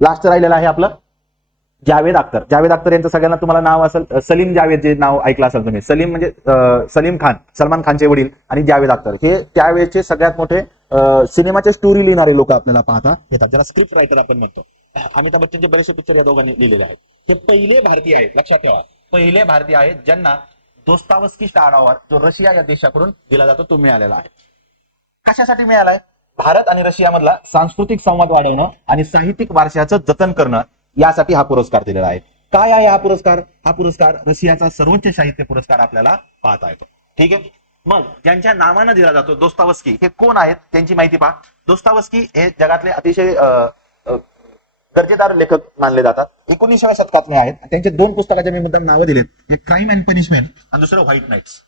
Last राहिलेलं आहे आपलं जावेद अख्तर. जावेद अख्तर यांचं सगळ्यांना तुम्हाला नाव असेल सलीम जावेद जे नाव ऐकलं असेल तुम्ही. सलीम म्हणजे सलीम खान सलमान खानचे वडील आणि जावेद अख्तर. हे त्यावेळेचे सगळ्यात मोठे सिनेमाचे स्टोरी लिहिणारे लोक आपल्याला पाहता येतात. ज्याला स्क्रिप्ट रायटर आपण म्हणतो. अमिताभ बच्चनचे बरेचसे पिक्चर या दोघांनी लिहिलेले आहेत. हे पहिले भारतीय आहेत लक्षात ठेवा. पहिले भारतीय आहेत ज्यांना दोस्तावस्की स्टार अवॉर्ड जो रशिया या देशाकडून दिला जातो तो मिळालेला आहे. कशासाठी मिळालाय? भारत आणि रशियामधला सांस्कृतिक संवाद वाढवणं आणि साहित्यिक वारशाचं जतन करणं यासाठी हा पुरस्कार दिलेला आहे. काय आहे हा पुरस्कार? हा पुरस्कार रशियाचा सर्वोच्च साहित्य पुरस्कार आपल्याला पाहता येतो. ठीक आहे? मग ज्यांच्या नावानं दिला जातो दोस्तावस्की हे कोण आहेत? त्यांची माहिती पहा. दोस्तावस्की हे जगातले अतिशय दर्जेदार लेखक मानले जातात. एकोणीसव्या शतकातले आहेत. त्यांचे दोन पुस्तकाचे मी मुद्दाम नावं दिलेत. एक क्राईम अँड पनिशमेंट आणि दुसरं व्हाईट नाईट्स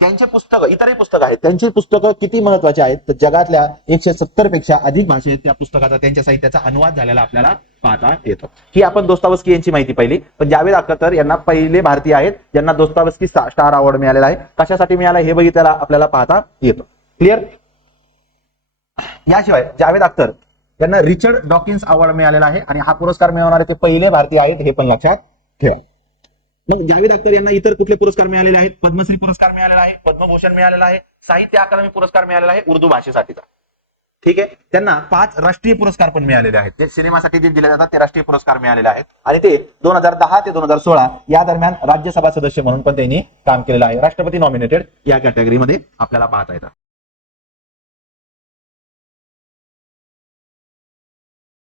त्यांचे पुस्तकं इतरही पुस्तकं आहेत. त्यांची पुस्तकं किती महत्वाची आहेत? तर जगातल्या एकशे सत्तरपेक्षा अधिक भाषेत त्या पुस्तकाचा त्यांच्या साहित्याचा अनुवाद झालेला आपल्याला पाहता येतो. ही आपण दोस्तावस्की यांची माहिती पाहिली. पण जावेद अख्तर यांना पहिले भारतीय आहेत ज्यांना दोस्तावस्की स्टार अवॉर्ड मिळालेला आहे. कशासाठी मिळाला हे बघितल्याला आपल्याला पाहता येतो. क्लिअर याशिवाय जावेद अख्तर यांना रिचर्ड डॉकिन्स अवॉर्ड मिळालेला आहे आणि हा पुरस्कार मिळवणारे ते पहिले भारतीय आहेत हे पण लक्षात ठेवा. मग जावेद अख्तर यांना इतर कुठले पुरस्कार मिळालेले आहेत? पद्मश्री पुरस्कार मिळालेला आहे पद्मभूषण मिळालेला आहे साहित्य अकादमी पुरस्कार मिळालेला आहे उर्दू भाषेसाठीचा ठीक आहे? त्यांना पाच राष्ट्रीय पुरस्कार पण मिळालेले आहेत. जे सिनेमासाठी जे दिले जातात ते राष्ट्रीय पुरस्कार मिळालेले आहेत. आणि ते दोन हजार दहा ते दोन हजार सोळा या दरम्यान राज्यसभा सदस्य म्हणून पण त्यांनी काम केलेलं आहे. राष्ट्रपती नॉमिनेटेड या कॅटेगरीमध्ये आपल्याला पाहता येतात.